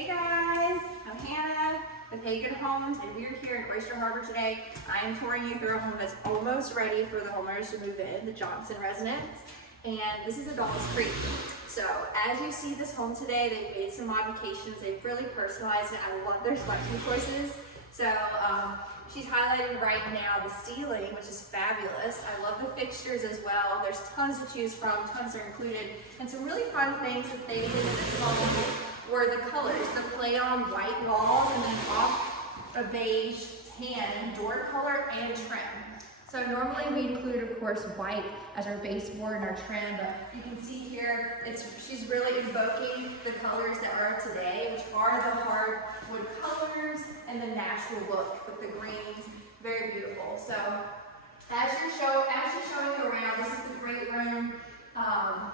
Hey guys, I'm Hannah with Hey Good Homes, and we're here in Oyster Harbor today. I am touring you through a home that's almost ready for the homeowners to move in, the Johnson residence. And this is Adults Creek. So as you see this home today, they've made some modifications. They've really personalized it. I love their selection choices. So she's highlighting right now the ceiling, which is fabulous. I love the fixtures as well. There's tons to choose from, tons are included. And some really fun things that they did in this home were the colors, the play on white walls and then off a beige tan door color and trim. So normally we include, of course, white as our baseboard and our trim, but you can see here, she's really invoking the colors that are today, which are the hardwood colors and the natural look with the greens. Very beautiful. So as you're showing around, this is the great room.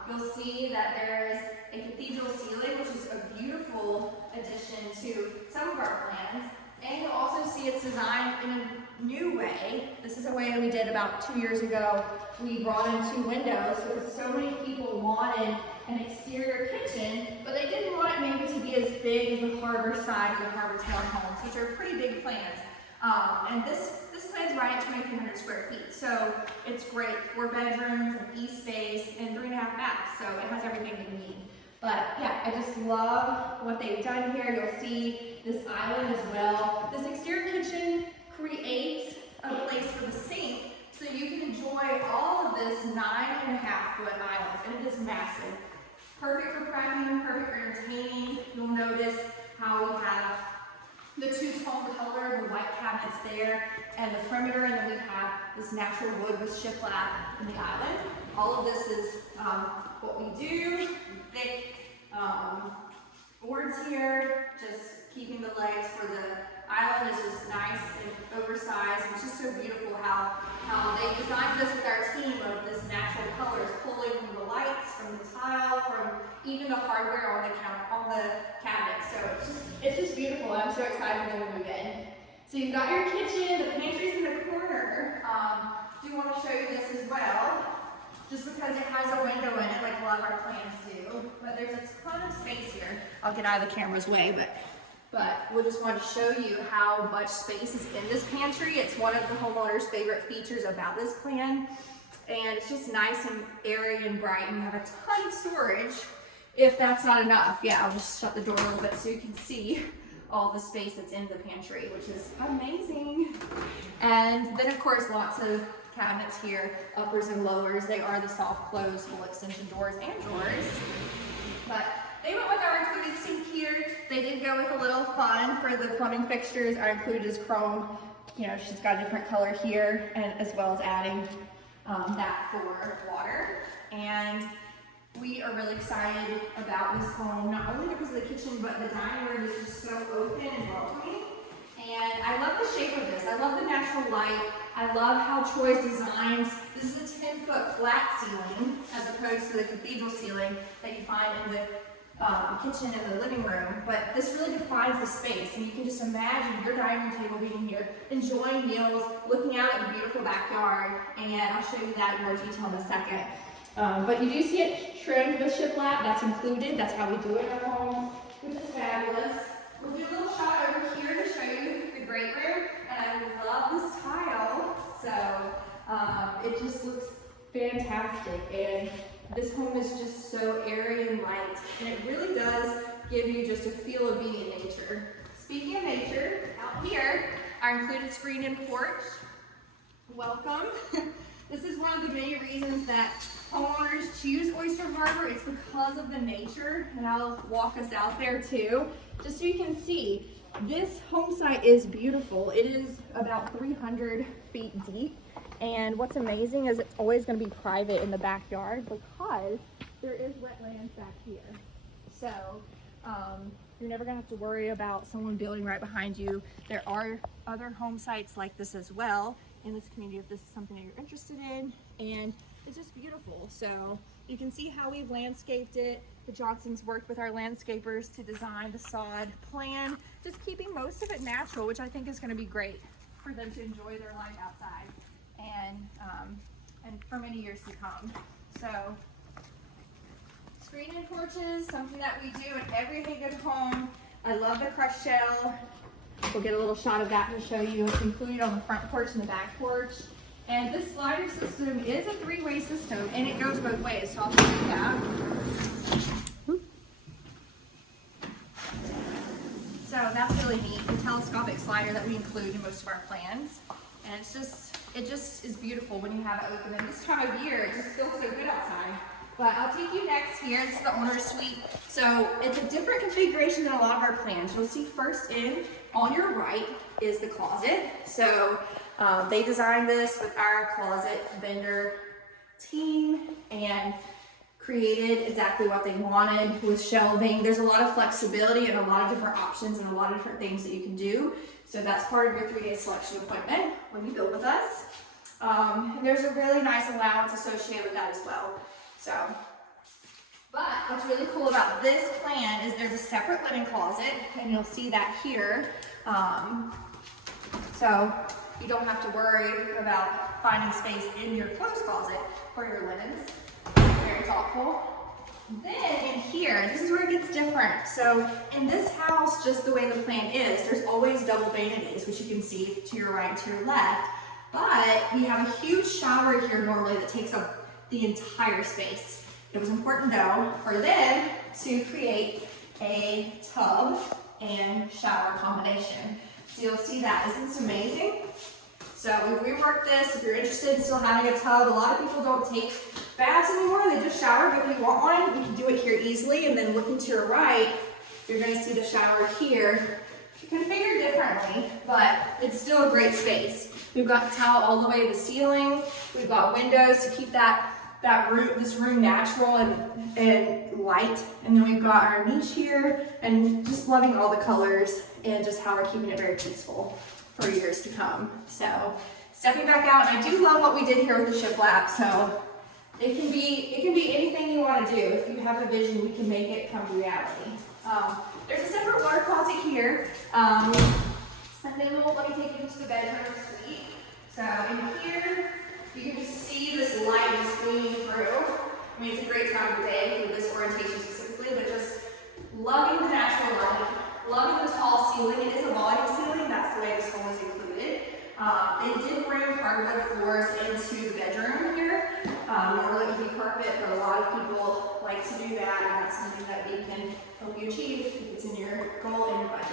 You'll see that there is a cathedral ceiling, which is a beautiful addition to some of our plans. And you'll also see it's designed in a new way. This is a way that we did about 2 years ago. We brought in 2 windows because so many people wanted an exterior kitchen, but they didn't want it maybe to be as big as the harbor side of the Harbor Town homes, which are pretty big plans. And this plan's right at 2,300 square feet. So it's great, 4 bedrooms, an east space, and 3.5 baths. So it has everything you need. But yeah, I just love what they've done here. You'll see this island as well. This exterior kitchen creates a place for the sink so you can enjoy all of this 9.5 foot island, and it is massive. Perfect for prepping, perfect for entertaining. You'll notice how we have the two-tone color, the white cabinets there, and the perimeter, and then we have this natural wood with shiplap in the island. All of this is what we do. Thick boards here, just keeping the legs for the island is just nice and oversized. It's just so beautiful how they designed this with our team of this natural colors pulling from the lights, from the tile, from even the hardware on the cabinet. So it's just beautiful. I'm so excited when we move in. So you've got your kitchen, the pantry's in the corner. Do want to show you this as well, just because it has a window in it like a lot of our plans do. But there's a ton of space here. I'll get out of the camera's way, but we just want to show you how much space is in this pantry. It's one of the homeowners' favorite features about this plan. And it's just nice and airy and bright, and you have a ton of storage. If that's not enough, yeah, I'll just shut the door a little bit so you can see all the space that's in the pantry, which is amazing. And then of course, lots of cabinets here, uppers and lowers. They are the soft close full extension doors and drawers. But they went with our included sink here. They did go with a little fun for the plumbing fixtures. Our included is chrome. You know, she's got a different color here, and as well as adding that for water. And we are really excited about this home, not only because of the kitchen, but the dining room is just so open and welcoming. And I love the shape of this. I love the natural light. I love how Troy's designs. This is a 10-foot flat ceiling as opposed to the cathedral ceiling that you find in the kitchen and the living room. But this really defines the space, and you can just imagine your dining room table being here, enjoying meals, looking out at the beautiful backyard, and I'll show you that in more detail in a second. But you do see it trimmed with shiplap. That's included. That's how we do it in our home, which is fabulous. We'll do a little shot over here to show you the great room, and I love this tile. So it just looks fantastic, and this home is just so airy and light, and it really does give you just a feel of being in nature. Speaking of nature, out here, our included screen and porch. Welcome. This is one of the many reasons that homeowners choose Oyster Harbor. It's because of the nature, and I'll walk us out there too, just so you can see. This home site is beautiful. It is about 300 feet deep, and what's amazing is it's always going to be private in the backyard because there is wetlands back here. So you're never going to have to worry about someone building right behind you. There are other home sites like this as well in this community if this is something that you're interested in, and it's just beautiful. So you can see how we've landscaped it. The Johnsons worked with our landscapers to design the sod plan, just keeping most of it natural, which I think is going to be great for them to enjoy their life outside and for many years to come. So screen and porches, something that we do in every Hey Good home. I love the crushed shell. We'll get a little shot of that to show you. It's included on the front porch and the back porch. And this slider system is a three-way system, and it goes both ways, so I'll show you that. So that's really neat, the telescopic slider that we include in most of our plans. And it just is beautiful when you have it open. And this time of year, it just feels so good outside. But I'll take you next here. This is the owner's suite. So it's a different configuration than a lot of our plans. You'll see first in, on your right, is the closet. So they designed this with our closet vendor team and created exactly what they wanted with shelving. There's a lot of flexibility and a lot of different options and a lot of different things that you can do. So that's part of your 3-day selection appointment when you build with us. And there's a really nice allowance associated with that as well. So, but what's really cool about this plan is there's a separate linen closet, and you'll see that here. So you don't have to worry about finding space in your clothes closet for your linens. Very thoughtful. Then in here, this is where it gets different. So in this house, just the way the plan is, there's always double vanities, which you can see to your right and to your left. But we have a huge shower here normally that takes up the entire space. It was important though for them to create a tub and shower combination. So you'll see that. Isn't this amazing? So we've reworked this. If you're interested in still having a tub, a lot of people don't take baths anymore. They just shower, but if you want one, we can do it here easily. And then looking to your right, you're gonna see the shower here. Configured differently, but it's still a great space. We've got towel all the way to the ceiling. We've got windows to keep this room natural and light. And then we've got our niche here, and just loving all the colors and just how we're keeping it very peaceful for years to come. So stepping back out, and I do love what we did here with the shiplap. So it can be anything you want to do. If you have a vision, we can make it come to reality. There's a separate water closet here. And then let me take you into the bedroom suite. So in here, you can just see this light just gleaming through. I mean, it's a great time of the day for this orientation specifically, but just loving the natural light, loving the tall ceiling. It is a volume ceiling. That's the way this home is included. They did bring hardwood floors into the bedroom here. Normally it would be carpet, but a lot of people like to do that, and that's something that we can help you achieve if it's in your goal and your budget.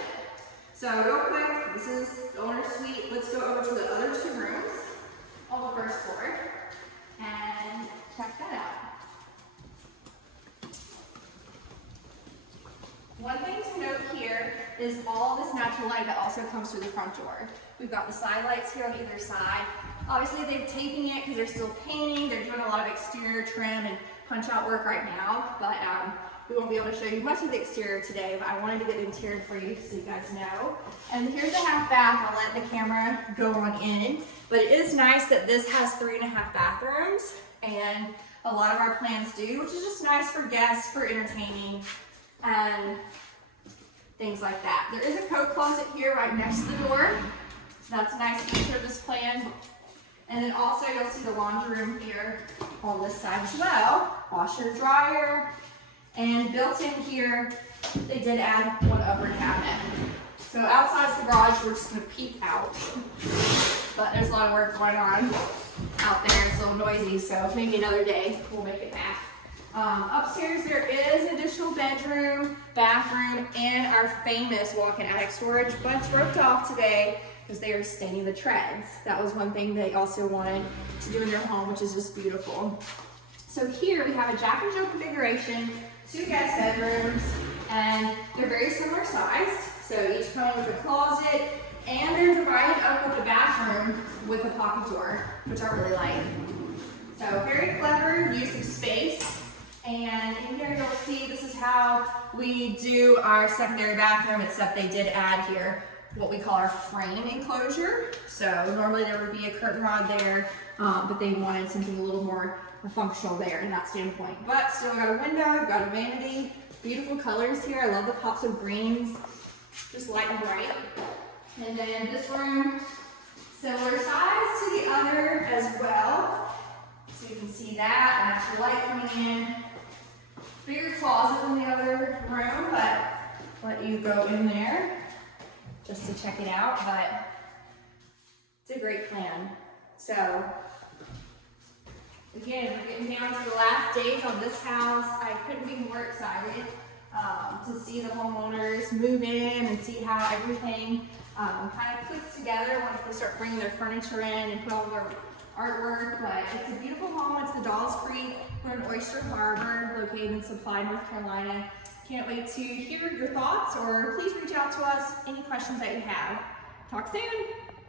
So real quick, this is the owner's suite. Let's go over to the other two rooms on the first floor and check that out. One thing to note here is all this natural light that also comes through the front door. We've got the side lights here on either side. Obviously they're taping it because they're still painting. They're doing a lot of exterior trim and punch out work right now, but we won't be able to show you much of the exterior today, but I wanted to get the interior for you so you guys know. And here's the half bath. I'll let the camera go on in, but it is nice that this has 3.5 bathrooms, and a lot of our plans do, which is just nice for guests, for entertaining, and things like that. There is a coat closet here right next to the door. So that's a nice feature of this plan. And then also you'll see the laundry room here on this side as well. Washer, dryer, and built in here, they did add one upper cabinet. So outside of the garage, we're just gonna peek out. But there's a lot of work going on out there. It's a little noisy, so maybe another day we'll make it back. Upstairs there is an additional bedroom, bathroom, and our famous walk-in attic storage, but it's roped off today because they are staining the treads. That was one thing they also wanted to do in their home, which is just beautiful. So here we have a Jack and Jill configuration, 2 guest bedrooms, and they're very similar sized. So each coming with a closet, and they're divided up with a bathroom with a pocket door, which I really like. So very clever use of space. And in here you'll see this is how we do our secondary bathroom, except they did add here what we call our frame enclosure. So normally there would be a curtain rod there, but they wanted something a little more functional there in that standpoint. But still got a window, got a vanity, beautiful colors here. I love the pops of greens, just light and bright. And then this room, similar size to the other as well. So you can see that, natural light coming in. Bigger closet than the other room, but let you go in there just to check it out, but it's a great plan. So again, we're getting down to the last days on this house. I couldn't be more excited to see the homeowners move in and see how everything kind of clicks together once they start bringing their furniture in and put all their artwork. But it's a beautiful home. It's the Dawes Creek. We're in Oyster Harbor, located in Supply, North Carolina. Can't wait to hear your thoughts, or please reach out to us, any questions that you have. Talk soon.